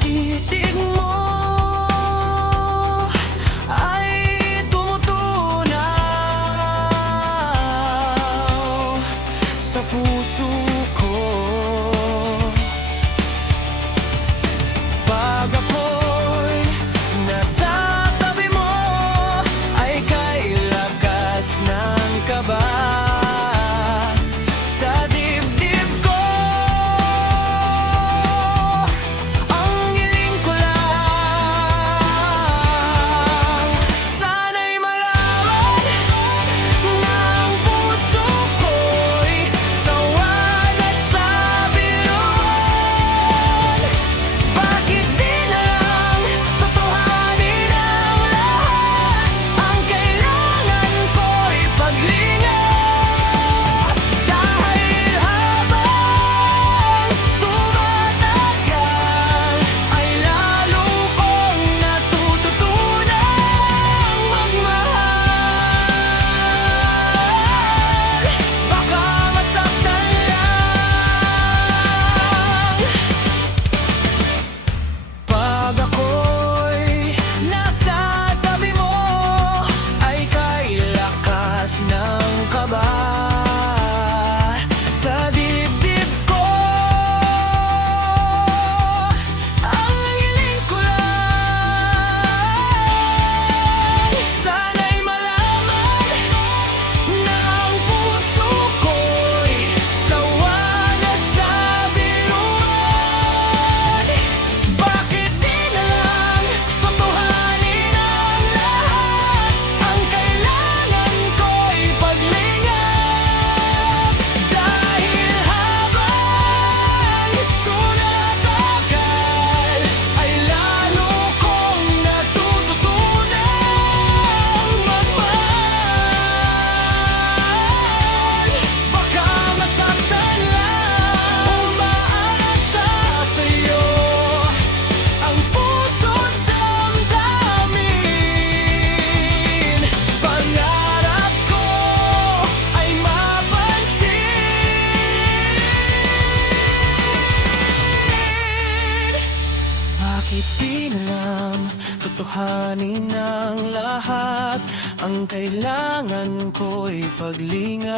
titig mo ay tumutunaw sa puso ko. Pag ako'y nasa tabi mo ay kay lakas ng kaba sa dibdib ko. Ang hiling ko lang, sana'y malaman ng puso ko'y sawa na sa biruan. Bakit di na lang totohanin ang lahat? Ang kailangan ko'y paglingap. Dahil habang tumatagal ay lalo kong natututunang magmahal. Baka masaktan lang pag ako'y nasa tabi mo ay kay lakas ng kaba sa dibdib ko. Ang hiling ko lang, sana'y malaman na ang puso ko'y sawa na sa biruan. Bakit di na lang totohanin ang lahat? Ang kailangan ko'y paglingap. Dahil habang tumatagal ay lalo kong natututunang magmahal. Baka masaktan lang, umaasa sa'yo ang puso't damdamin. Pangarap ko ay mapansin. Bakit di na lang totohanin ang lahat? Ang kailangan ko'y paglingap.